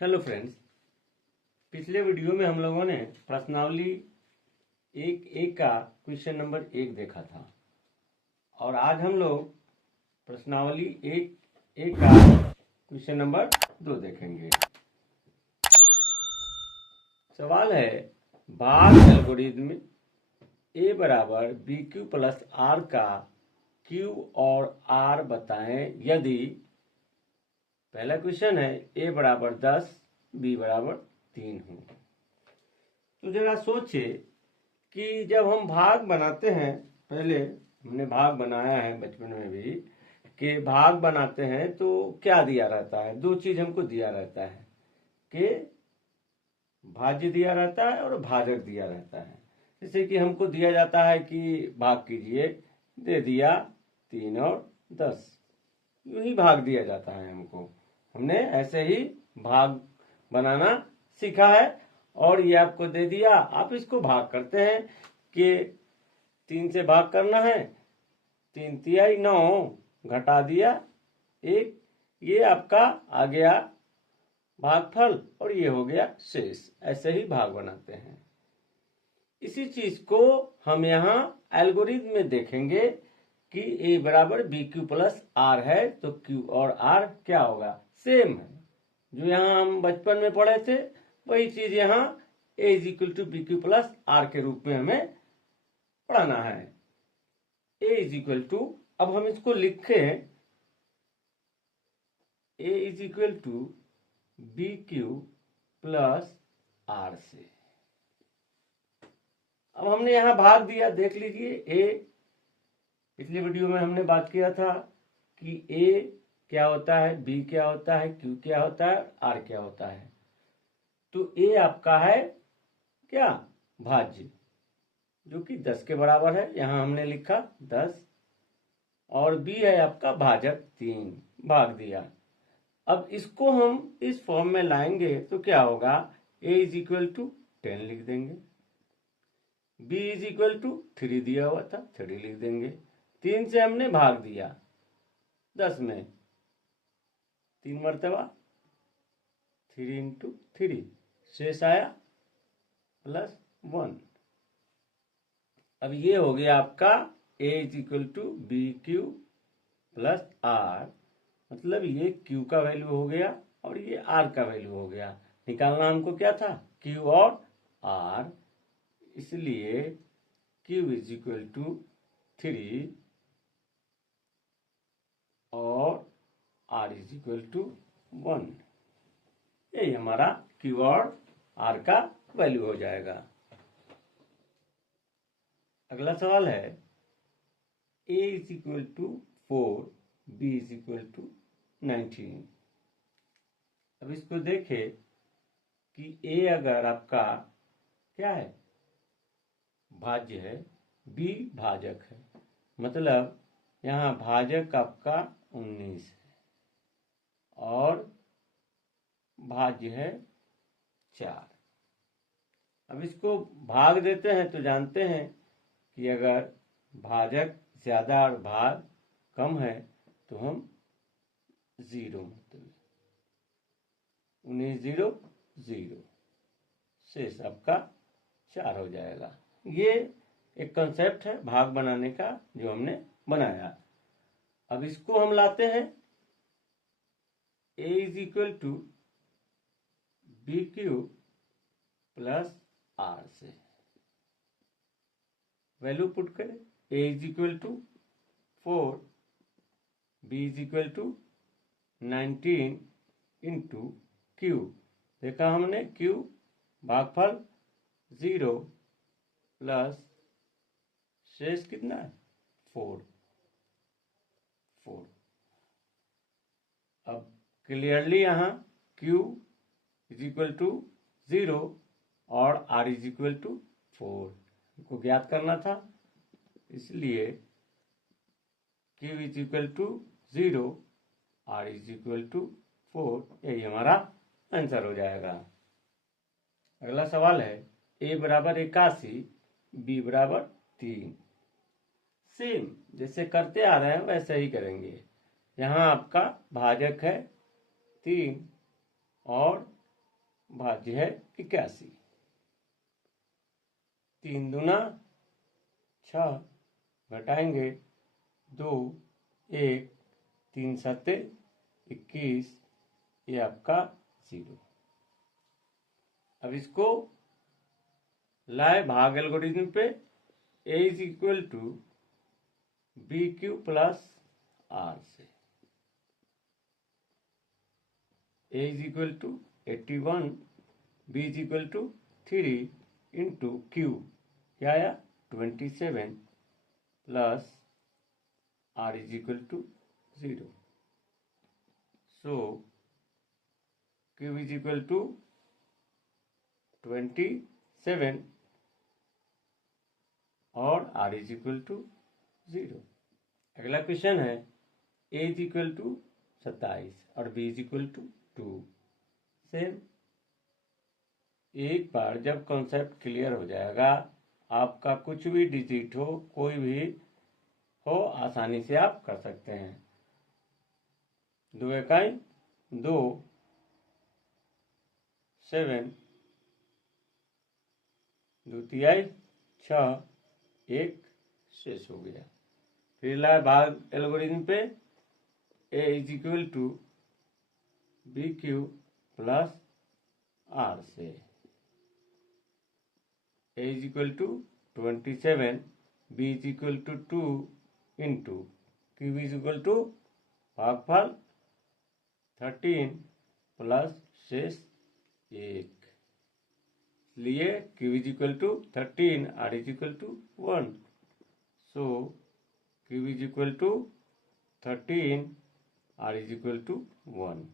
Hello friends, पिछले video में हम लोगों ने प्रश्नावली एक का क्वेश्चन नंबर 1 देखा था और आज हम लोग प्रश्नावली एक का क्वेश्चन नंबर 2 देखेंगे। सवाल है, भाग एल्गोरिथम ए बराबर बी क्यू प्लस आर का क्यू और आर बताएं यदि पहला क्वेश्चन है ए बराबर 10 बी बराबर 3 हो। तो जरा सोचे कि जब हम भाग बनाते हैं, पहले हमने भाग बनाया है बचपन में भी, कि भाग बनाते हैं तो क्या दिया रहता है, दो चीज हमको दिया रहता है कि भाज्य दिया रहता है और भाजक दिया रहता है। जैसे कि हमको दिया जाता है कि भाग कीजिए, दे दिया 3 और 10, यूं ही भाग दिया जाता है हमको। हमने ऐसे ही भाग बनाना सीखा है और ये आपको दे दिया, आप इसको भाग करते हैं कि 3 से भाग करना है, 3 तिहाई 9 घटा दिया 1, ये आपका आ गया भागफल और ये हो गया शेष। ऐसे ही भाग बनाते हैं। इसी चीज को हम यहाँ एल्गोरिथम में देखेंगे कि ए बराबर बी क्यू प्लस आर है तो क्यू और आर क्या होगा, सेम है। जो यहाँ हम बचपन में पढ़े थे वही चीज यहाँ A is equal to B Q plus R के रूप में हमें पढ़ाना है। ए इज इक्वल टू, अब हम इसको लिखे A is equal to B Q plus are से। अब हमने यहाँ भाग दिया, देख लीजिए ए, पिछले वीडियो में हमने बात किया था कि ए क्या होता है, बी क्या होता है, क्यू क्या होता है, आर क्या होता है। तो ए आपका है क्या, भाज्य, जो कि 10 के बराबर है, यहां हमने लिखा 10, और बी है आपका भाजक 3, भाग दिया। अब इसको हम इस फॉर्म में लाएंगे तो क्या होगा, ए इज इक्वल टू 10 लिख देंगे, बी इज इक्वल टू 3 दिया हुआ था 3 लिख देंगे, 3 से हमने भाग दिया 10 में, 3 मरतबा 3 इंटू 3, शेष आया +1। अब ये हो गया आपका A is equal to B Q plus R, मतलब ये क्यू का वैल्यू हो गया और ये आर का वैल्यू हो गया। निकालना हमको क्या था, क्यू और आर, इसलिए क्यू इज इक्वल टू 3 और आर इज इक्वल टू 1। यही हमारा क्यू और आर का वैल्यू हो जाएगा। अगला सवाल है, a is equal to 4, b is equal to 19। अब इसको देखें कि ए अगर आपका क्या है, भाज्य है, बी भाजक है, मतलब यहाँ भाजक आपका 19 है और भाज्य है 4। अब इसको भाग देते हैं तो जानते हैं कि अगर भाजक ज्यादा और भाग कम है तो हम 0, मतलब 19 0 0, शेष आपका 4 हो जाएगा। ये एक कंसेप्ट है भाग बनाने का जो हमने बनाया। अब इसको हम लाते हैं a is equal to B Q plus are से, वैल्यू पुट करें, a is equal to 4, b is equal to 19 into q, देखा हमने क्यू भागफल 0 प्लस शेष कितना है 4। अब क्लियरली यहाँ क्यू इज इक्वल टू 0 और आर इज इक्वल टू 4 को ज्ञात करना था, इसलिए Q is equal to 0, R is equal to 4, यही हमारा आंसर हो जाएगा। अगला सवाल है, ए बराबर 81, बी बराबर 3। सेम जैसे करते आ रहे हैं वैसे ही करेंगे। यहाँ आपका भाजक है 3 और भाज्य है 81। 3 दूना 6 घटाएंगे 2 1 3 सत्ते 21, ये आपका 0। अब इसको लाए भाग एल्गोरिथम पे a is equal to B Q plus are से। a is equal to 81, b is equal to 3 into Q क्या आया 27 plus r is equal to 0। So Q is equal to 27 और r इज इक्वल टू 0। अगला question है a is equal to 27 और b is equal to 2। Same, एक बार जब concept clear हो जाएगा, आपका कुछ भी डिजिट हो, कोई भी हो, आसानी से आप कर सकते हैं। 2 इकाई 2 7 2 तिहाई 6 1 शेष हो गया। फिर लाए भाग एल्गोरिथम पे a is equal to B Q plus are से। a is equal to 27, b is equal to 2 into Q is equal to भागफल 13 प्लस शेष 1, इसलिए Q is equal to 13, R is equal to 1। So Q is equal to 13, R is equal to 1।